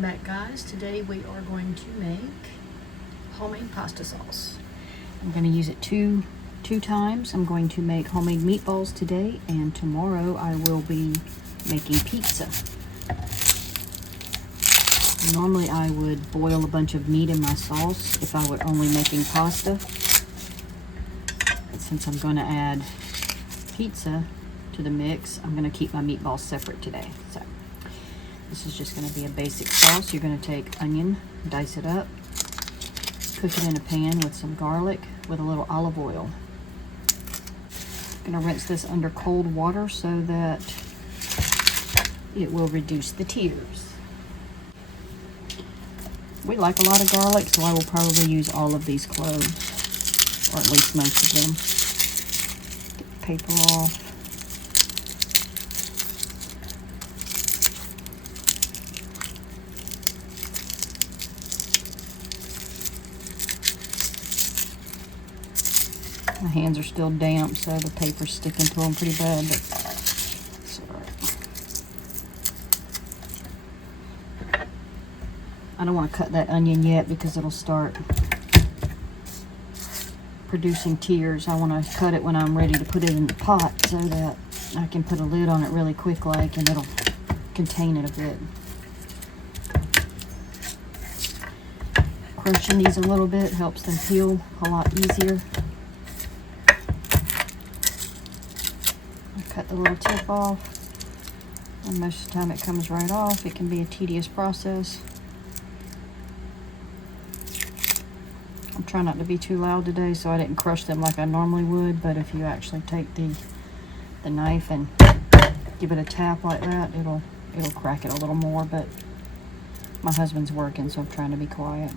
Welcome back, guys. Today we are going to make homemade pasta sauce. I'm going to use it two times. I'm going to make homemade meatballs today, and tomorrow I will be making pizza. Normally I would boil a bunch of meat in my sauce if I were only making pasta. But since I'm going to add pizza to the mix, I'm going to keep my meatballs separate today. So this is just going to be a basic sauce. You're going to take onion, dice it up, cook it in a pan with some garlic with a little olive oil. I'm going to rinse this under cold water so that it will reduce the tears. We like a lot of garlic, so I will probably use all of these cloves, or at least most of them. Get the paper off. My hands are still damp, so the paper's sticking to them pretty bad, but it's all right. I don't want to cut that onion yet because it'll start producing tears. I want to cut it when I'm ready to put it in the pot so that I can put a lid on it really quick like, and it'll contain it a bit. Crushing these a little bit helps them peel a lot easier. Cut the little tip off, and most of the time it comes right off. It can be a tedious process. I'm trying not to be too loud today, so I didn't crush them like I normally would, but if you actually take the knife and give it a tap like that, it'll crack it a little more, but my husband's working, so I'm trying to be quiet.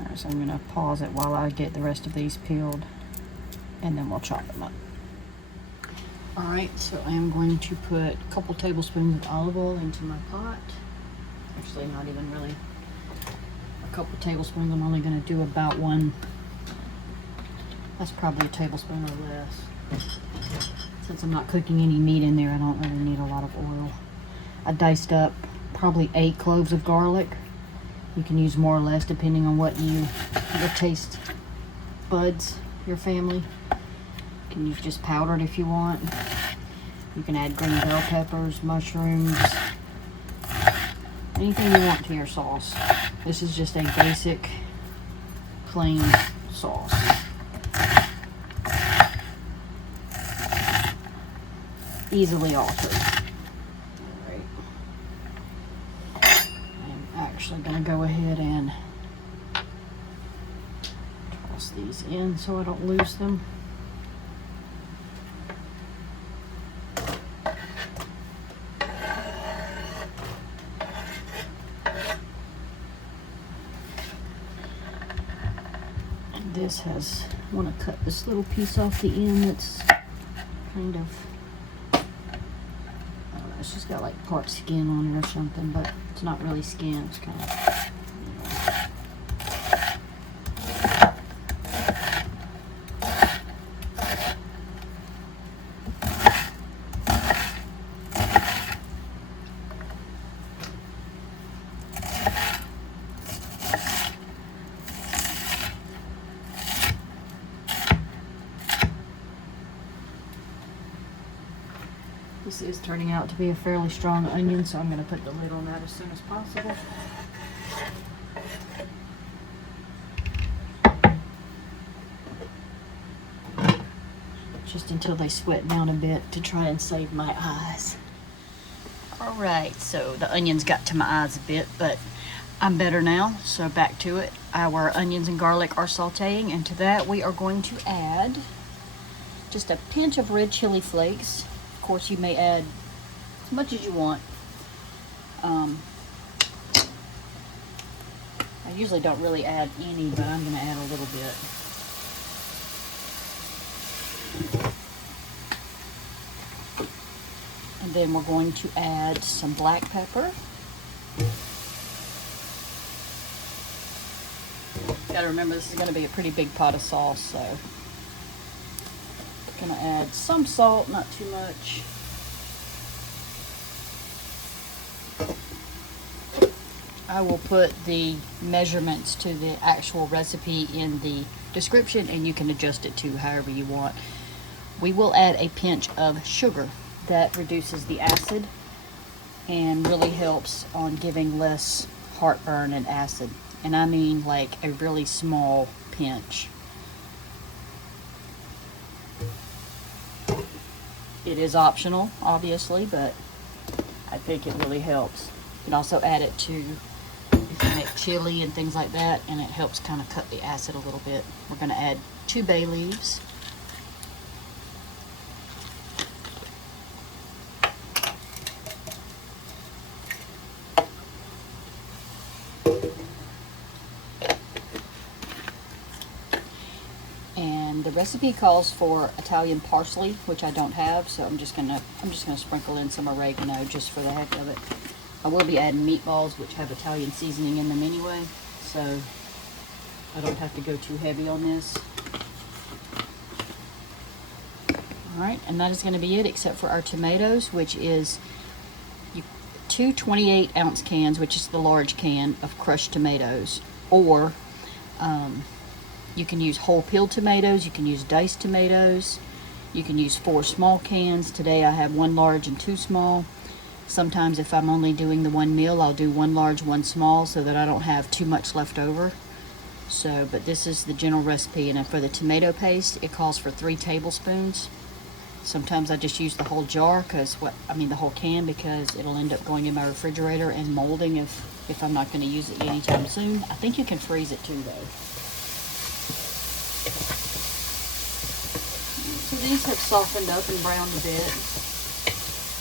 Alright, so I'm going to pause it while I get the rest of these peeled, and then we'll chop them up. Alright, so I am going to put a couple tablespoons of olive oil into my pot. Actually, not even really a couple tablespoons. I'm only going to do about one. That's probably a tablespoon or less. Since I'm not cooking any meat in there, I don't really need a lot of oil. I diced up probably 8 cloves of garlic. You can use more or less depending on what your taste buds, your family. You can use just powdered if you want. You can add green bell peppers, mushrooms, anything you want to your sauce. This is just a basic, plain sauce. Easily altered. Alright. I'm actually going to go ahead and toss these in so I don't lose them. This has, I want to cut this little piece off the end that's kind of, I don't know, it's just got like part skin on it or something, but it's not really skin, it's kind of, This is turning out to be a fairly strong onion, so I'm going to put the lid on that as soon as possible. Just until they sweat down a bit to try and save my eyes. Alright, so the onions got to my eyes a bit, but I'm better now, so back to it. Our onions and garlic are sauteing, and to that we are going to add just a pinch of red chili flakes. Of course, you may add as much as you want. I usually don't really add any, but I'm going to add a little bit. And then we're going to add some black pepper. Gotta remember, this is going to be a pretty big pot of sauce, so gonna add some salt, not too much. I will put the measurements to the actual recipe in the description, and you can adjust it to however you want. We will add a pinch of sugar. That reduces the acid and really helps on giving less heartburn and acid. And I mean like a really small pinch. It is optional, obviously, but I think it really helps. You can also add it to, if you make chili and things like that, and it helps kind of cut the acid a little bit. We're going to add 2 bay leaves. And the recipe calls for Italian parsley, which I don't have, so I'm just gonna sprinkle in some oregano just for the heck of it. I will be adding meatballs, which have Italian seasoning in them anyway, so I don't have to go too heavy on this. Alright, and that is going to be it, except for our tomatoes, which is 2 28-ounce cans, which is the large can of crushed tomatoes, or you can use whole peeled tomatoes, you can use diced tomatoes, you can use 4 small cans. Today I have 1 large and 2 small. Sometimes if I'm only doing the 1 meal, I'll do 1 large, 1 small, so that I don't have too much left over. So, but this is the general recipe, and for the tomato paste, it calls for 3 tablespoons. Sometimes I just use the whole jar, the whole can, because it'll end up going in my refrigerator and molding if I'm not going to use it anytime soon. I think you can freeze it too, though. So these have softened up and browned a bit.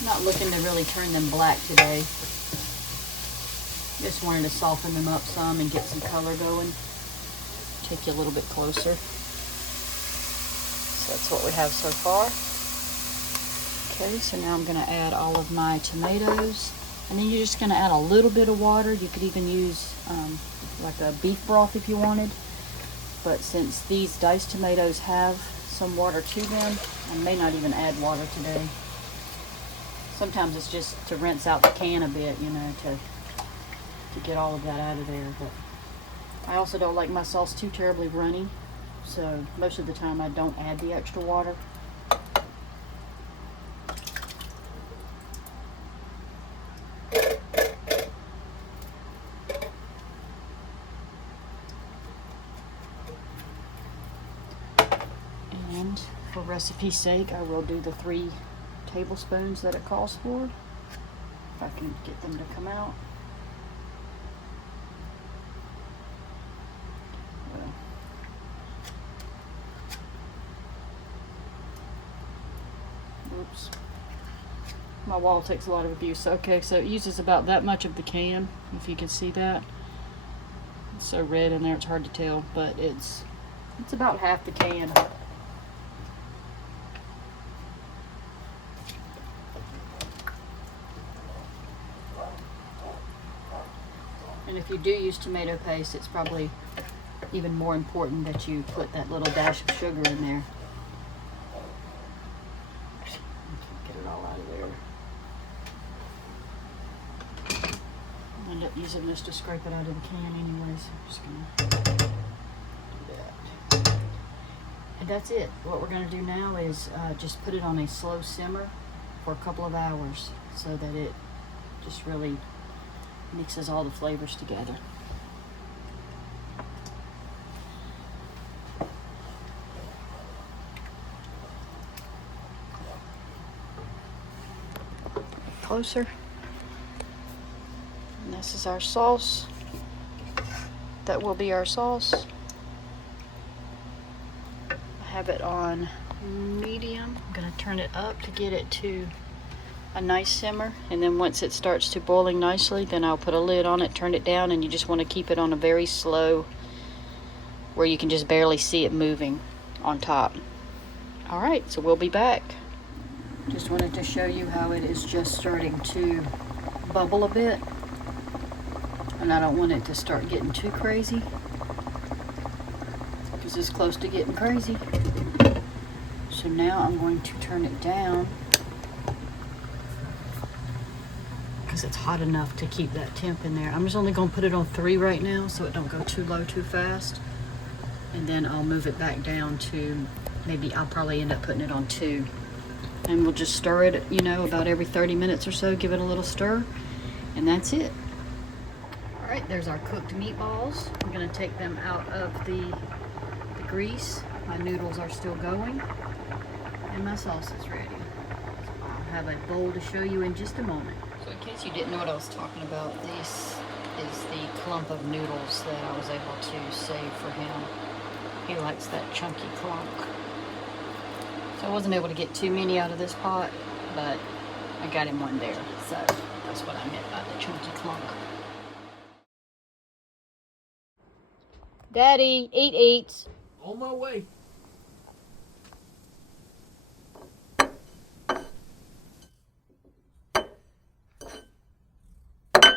I'm not looking to really turn them black today. Just wanted to soften them up some and get some color going. Take you a little bit closer. So that's what we have so far. Okay, so now I'm going to add all of my tomatoes. And then you're just going to add a little bit of water. You could even use like a beef broth if you wanted. But since these diced tomatoes have some water to them, I may not even add water today. Sometimes it's just to rinse out the can a bit, you know, to get all of that out of there. But I also don't like my sauce too terribly runny, so most of the time I don't add the extra water. And for recipe's sake, I will do the 3 tablespoons that it calls for, if I can get them to come out. Oops. My wall takes a lot of abuse. Okay, so it uses about that much of the can, if you can see that. It's so red in there, it's hard to tell, but it's about half the can. And if you do use tomato paste, it's probably even more important that you put that little dash of sugar in there. Get it all out of there. I'll end up using this to scrape it out of the can anyway, so I'm just gonna do that. And that's it. What we're gonna do now is just put it on a slow simmer for a couple of hours so that it just really mixes all the flavors together. Closer. And this is our sauce. That will be our sauce. I have it on medium. I'm going to turn it up to get it to a nice simmer, and then once it starts to boiling nicely, then I'll put a lid on it, turn it down, and you just want to keep it on a very slow, where you can just barely see it moving on top. Alright, so we'll be back. Just wanted to show you how it is just starting to bubble a bit, and I don't want it to start getting too crazy, because it's close to getting crazy. So now I'm going to turn it down, because because it's hot enough to keep that temp in there. I'm just only going to put it on 3 right now so it don't go too low too fast. And then I'll move it back down to, maybe I'll probably end up putting it on 2. And we'll just stir it, you know, about every 30 minutes or so, give it a little stir, and that's it. All right, there's our cooked meatballs. I'm gonna take them out of the grease. My noodles are still going, and my sauce is ready. I'll have a bowl to show you in just a moment. So in case you didn't know what I was talking about, this is the clump of noodles that I was able to save for him. He likes that chunky clump. So I wasn't able to get too many out of this pot, but I got him one there. So that's what I meant by the chunky clump. Daddy, eat. On my way.